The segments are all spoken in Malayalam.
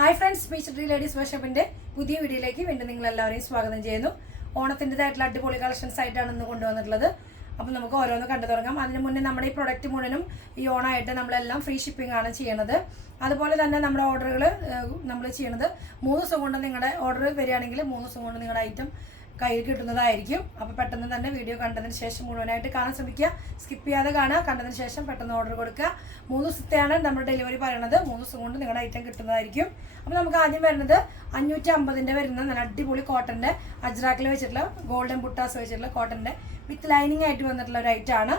ഹായ് ഫ്രണ്ട്സ്, പീച്ച് ലേഡീസ് വർഷപ്പിന്റെ പുതിയ വീഡിയോയിലേക്ക് വീണ്ടും നിങ്ങൾ എല്ലാവരെയും സ്വാഗതം ചെയ്യുന്നു. ഓണത്തിൻ്റെതായിട്ടുള്ള അടിപൊളി കളക്ഷൻസ് ആയിട്ടാണ് ഇന്ന് കൊണ്ടുവന്നിട്ടുള്ളത്. അപ്പം നമുക്ക് ഓരോന്ന് കണ്ടു തുടങ്ങാം. അതിന് മുന്നേ നമ്മുടെ ഈ പ്രൊഡക്റ്റ് മുഴുവനും ഈ ഓണമായിട്ട് നമ്മളെല്ലാം ഫ്രീ ഷിപ്പിംഗ് ആണ് ചെയ്യണത്. അതുപോലെ തന്നെ നമ്മുടെ ഓർഡറുകൾ നമ്മൾ ചെയ്യണത് 3 ദിവസം കൊണ്ട് നിങ്ങളുടെ ഓർഡർ വരികയാണെങ്കിൽ 3 ദിവസം കൊണ്ട് നിങ്ങളുടെ ഐറ്റം കയ്യിൽ കിട്ടുന്നതായിരിക്കും. അപ്പോൾ പെട്ടെന്ന് തന്നെ വീഡിയോ കണ്ടതിന് ശേഷം മുഴുവനായിട്ട് കാണാൻ ശ്രമിക്കുക. സ്കിപ്പ് ചെയ്യാതെ കാണുക. കണ്ടതിന് ശേഷം പെട്ടെന്ന് ഓർഡർ കൊടുക്കുക. 3 ദിവസത്തെയാണ് നമ്മുടെ ഡെലിവറി പറയുന്നത്. 3 ദിവസം കൊണ്ട് നിങ്ങളുടെ ഐറ്റം കിട്ടുന്നതായിരിക്കും. അപ്പോൾ നമുക്ക് ആദ്യം വരുന്നത് 550 വരുന്ന നല്ല അടിപൊളി കോട്ടൻ്റെ അജ്രാക്കിൽ വെച്ചിട്ടുള്ള ഗോൾഡൻ ബുട്ടാസ് വെച്ചിട്ടുള്ള കോട്ടൻ്റെ വിത്ത് ലൈനിങ് ആയിട്ട് വന്നിട്ടുള്ള ഒരു ഐറ്റം ആണ്.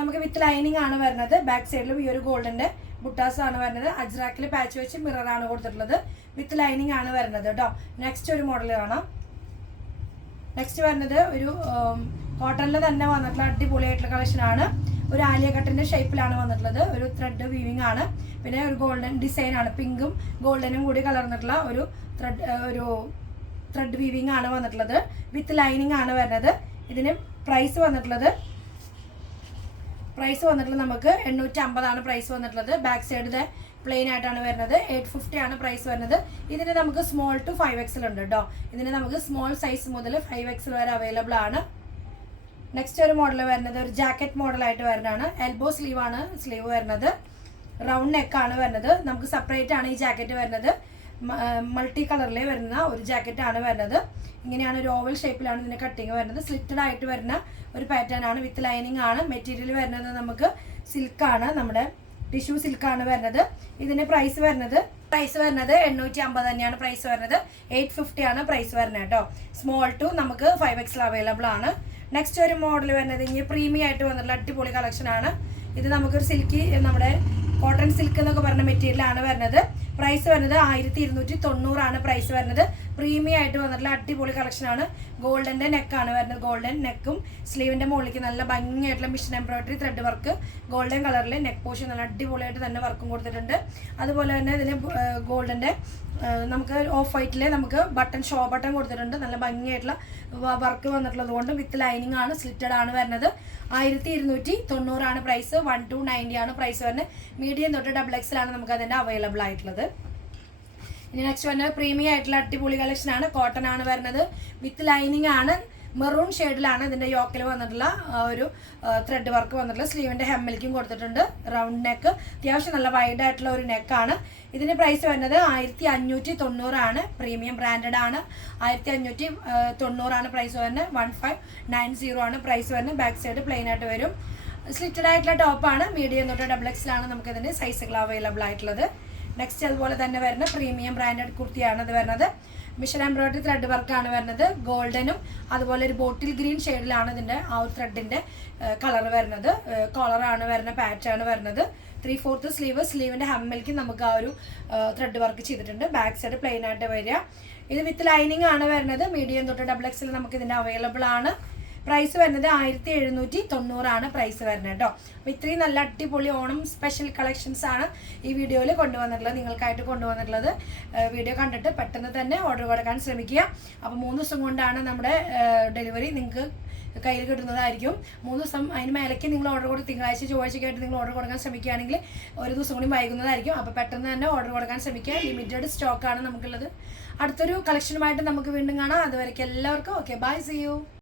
നമുക്ക് വിത്ത് ലൈനിങ് ആണ് വരുന്നത്. ബാക്ക് സൈഡിലും ഈ ഒരു ഗോൾഡൻ്റെ ബുട്ടാസ് ആണ് വരുന്നത്. അജ്രാക്കിൽ പാച്ച് വെച്ച് മിററാണ് കൊടുത്തിട്ടുള്ളത്. വിത്ത് ലൈനിങ് ആണ് വരുന്നത് കേട്ടോ. നെക്സ്റ്റ് ഒരു മോഡൽ കാണാം. നെക്സ്റ്റ് വരുന്നത് ഒരു കോട്ടണിൽ തന്നെ വന്നിട്ടുള്ള അടിപൊളിയായിട്ടുള്ള കളക്ഷനാണ്. ഒരു ആലിയ കട്ടിൻ്റെ ഷേപ്പിലാണ് വന്നിട്ടുള്ളത്. ഒരു ത്രെഡ് വീവിങ് ആണ്. പിന്നെ ഒരു ഗോൾഡൻ ഡിസൈൻ ആണ്. പിങ്കും ഗോൾഡനും കൂടി കലർന്നിട്ടുള്ള ഒരു ത്രെഡ് വീവിങ് ആണ് വന്നിട്ടുള്ളത്. വിത്ത് ലൈനിങ് ആണ് വരുന്നത്. ഇതിന് പ്രൈസ് വന്നിട്ടുള്ളത് നമുക്ക് 850 ആണ് പ്രൈസ് വന്നിട്ടുള്ളത്. ബാക്ക് സൈഡ് പ്ലെയിൻ ആയിട്ടാണ് വരുന്നത്. 850 ആണ് പ്രൈസ് വരുന്നത്. ഇതിന് നമുക്ക് സ്മോൾ ടു 5XL ഉണ്ട് കേട്ടോ. ഇതിന് നമുക്ക് സ്മോൾ സൈസ് മുതൽ 5XL വരെ അവൈലബിൾ ആണ്. നെക്സ്റ്റ് ഒരു മോഡൽ വരുന്നത് ഒരു ജാക്കറ്റ് മോഡലായിട്ട് വരുന്നതാണ്. എൽബോ സ്ലീവ് ആണ് സ്ലീവ് വരുന്നത്. റൗണ്ട് നെക്കാണ് വരുന്നത്. നമുക്ക് സെപ്പറേറ്റ് ആണ് ഈ ജാക്കറ്റ് വരുന്നത്. മൾട്ടി കളറിൽ വരുന്ന ഒരു ജാക്കറ്റ് ആണ് വരുന്നത്. ഇങ്ങനെയാണ് ഒരു ഓവൽ ഷേപ്പിലാണ് ഇതിൻ്റെ കട്ടിങ് വരുന്നത്. സ്ലിറ്റഡ് ആയിട്ട് വരുന്ന ഒരു പാറ്റേൺ ആണ്. വിത്ത് ലൈനിങ് ആണ്. മെറ്റീരിയൽ വരുന്നത് നമുക്ക് സിൽക്കാണ്. നമ്മുടെ ടിഷ്യൂ സിൽക്കാണ് വരുന്നത്. ഇതിന് പ്രൈസ് വരുന്നത് 850 തന്നെയാണ് പ്രൈസ് വരുന്നത്. 850 ആണ് പ്രൈസ് വരുന്നത് കേട്ടോ. സ്മോൾ ടു നമുക്ക് 5XL അവൈലബിൾ ആണ്. നെക്സ്റ്റ് ഒരു മോഡൽ വരുന്നത് ഇനി പ്രീമിയം ആയിട്ട് വന്നിട്ടുള്ള അടിപൊളി കളക്ഷൻ ആണ്. ഇത് നമുക്കൊരു സിൽക്കി നമ്മുടെ കോട്ടൺ സിൽക്ക് എന്നൊക്കെ പറഞ്ഞ മെറ്റീരിയലാണ് വരുന്നത്. പ്രൈസ് വരുന്നത് 1290 ആണ് പ്രൈസ് വരുന്നത്. പ്രീമിയം ആയിട്ട് വന്നിട്ടുള്ള അടിപൊളി കളക്ഷനാണ്. ഗോൾഡൻ്റെ നെക്കാണ് വരുന്നത്. ഗോൾഡൻ നെക്കും സ്ലീവിൻ്റെ മുകളിലേക്ക് നല്ല ഭംഗിയായിട്ടുള്ള machine embroidery thread work golden കളറിൽ നെക്ക് പോർഷൻ നല്ല അടിപൊളിയായിട്ട് തന്നെ വർക്കും കൊടുത്തിട്ടുണ്ട്. അതുപോലെ തന്നെ ഇതിന് ഗോൾഡൻ്റെ നമുക്ക് ഓഫ് വൈറ്റിൽ നമുക്ക് ഷോ ബട്ടൺ കൊടുത്തിട്ടുണ്ട്. നല്ല ഭംഗിയായിട്ടുള്ള വർക്ക് വന്നിട്ടുള്ളത് കൊണ്ട് വിത്ത് ലൈനിങ് ആണ്. സ്ലിറ്റഡ് ആണ് വരുന്നത്. 1290 ആണ് പ്രൈസ്. 1290 ആണ് പ്രൈസ് വരുന്നത്. മീഡിയം തൊട്ട് XXL ആണ് നമുക്ക് അതിൻ്റെ അവൈലബിൾ ആയിട്ടുള്ളത്. ഇനി നെക്സ്റ്റ് വരുന്നത് പ്രീമിയം ആയിട്ടുള്ള അടിപൊളി കളക്ഷൻ ആണ്. കോട്ടൺ ആണ് വരുന്നത്. വിത്ത് ലൈനിങ് ആണ്. മെറൂൺ ഷെയ്ഡിലാണ് ഇതിൻ്റെ യോക്കിൽ വന്നിട്ടുള്ള ഒരു ത്രെഡ് വർക്ക് വന്നിട്ടുള്ള. സ്ലീവിൻ്റെ ഹെമ്മിലേക്കും കൊടുത്തിട്ടുണ്ട്. റൗണ്ട് നെക്ക്, അത്യാവശ്യം നല്ല വൈഡ് ആയിട്ടുള്ള ഒരു നെക്കാണ്. ഇതിന് പ്രൈസ് വരുന്നത് 1590 ആണ്. പ്രീമിയം ബ്രാൻഡഡ് ആണ്. 1590 ആണ് പ്രൈസ് വരുന്നത്. 1590 ആണ് പ്രൈസ് വരുന്നത്. ബാക്ക് സൈഡ് പ്ലെയിൻ ആയിട്ട് വരും. സ്ലിറ്റഡ് ആയിട്ടുള്ള ടോപ്പാണ്. മീഡിയം തൊട്ട് XXL ആണ് നമുക്ക് ഇതിൻ്റെ സൈസുകൾ അവൈലബിൾ ആയിട്ടുള്ളത്. നെക്സ്റ്റ് അതുപോലെ തന്നെ വരുന്ന പ്രീമിയം ബ്രാൻഡഡ് കുർത്തിയാണ് ഇത് വരുന്നത്. മിഷൻ എംബ്രോയിഡറി ത്രെഡ് വർക്കാണ് വരുന്നത്. ഗോൾഡനും അതുപോലെ ഒരു ബോട്ടിൽ ഗ്രീൻ ഷെയ്ഡിലാണ് ഇതിൻ്റെ ആ ഒരു ത്രെഡിൻ്റെ കളർ വരുന്നത്. കോളറാണ് വരുന്ന, പാറ്റാണ് വരുന്നത്. 3/4 സ്ലീവിൻ്റെ ഹമ്മിലേക്ക് നമുക്ക് ആ ഒരു ത്രെഡ് വർക്ക് ചെയ്തിട്ടുണ്ട്. ബാക്ക് സൈഡ് പ്ലെയിൻ ആയിട്ട് വരിക. ഇത് വിത്ത് ലൈനിങ് ആണ് വരുന്നത്. മീഡിയം തൊട്ട് XXL നമുക്ക് ഇതിൻ്റെ അവൈലബിൾ ആണ്. പ്രൈസ് വരുന്നത് 1790 ആണ് പ്രൈസ് വരുന്നത് കേട്ടോ. അപ്പോൾ ഇത്രയും നല്ല അടിപൊളി ഓണം സ്പെഷ്യൽ കളക്ഷൻസ് ആണ് ഈ വീഡിയോയിൽ കൊണ്ടുവന്നിട്ടുള്ളത്, നിങ്ങൾക്കായിട്ട് കൊണ്ടുവന്നിട്ടുള്ളത്. വീഡിയോ കണ്ടിട്ട് പെട്ടെന്ന് തന്നെ ഓർഡർ കൊടുക്കാൻ ശ്രമിക്കുക. അപ്പോൾ 3 ദിവസം കൊണ്ടാണ് നമ്മുടെ ഡെലിവറി നിങ്ങൾക്ക് കയ്യിൽ കിട്ടുന്നതായിരിക്കും. 3 ദിവസം അതിന് മേലേക്ക് നിങ്ങൾ ഓർഡർ കൊടുത്ത് തിങ്കളാഴ്ച ചൊവ്വാഴ്ചയായിട്ട് നിങ്ങൾ ഓർഡർ കൊടുക്കാൻ ശ്രമിക്കുകയാണെങ്കിൽ ഒരു ദിവസം കൂടി വൈകുന്നതായിരിക്കും. അപ്പോൾ പെട്ടെന്ന് തന്നെ ഓർഡർ കൊടുക്കാൻ ശ്രമിക്കുക. ലിമിറ്റഡ് സ്റ്റോക്കാണ് നമുക്കുള്ളത്. അടുത്തൊരു കളക്ഷനുമായിട്ട് നമുക്ക് വീണ്ടും കാണാം. അതുവരേക്കും എല്ലാവർക്കും ഓക്കെ, ബൈ, സീ യു.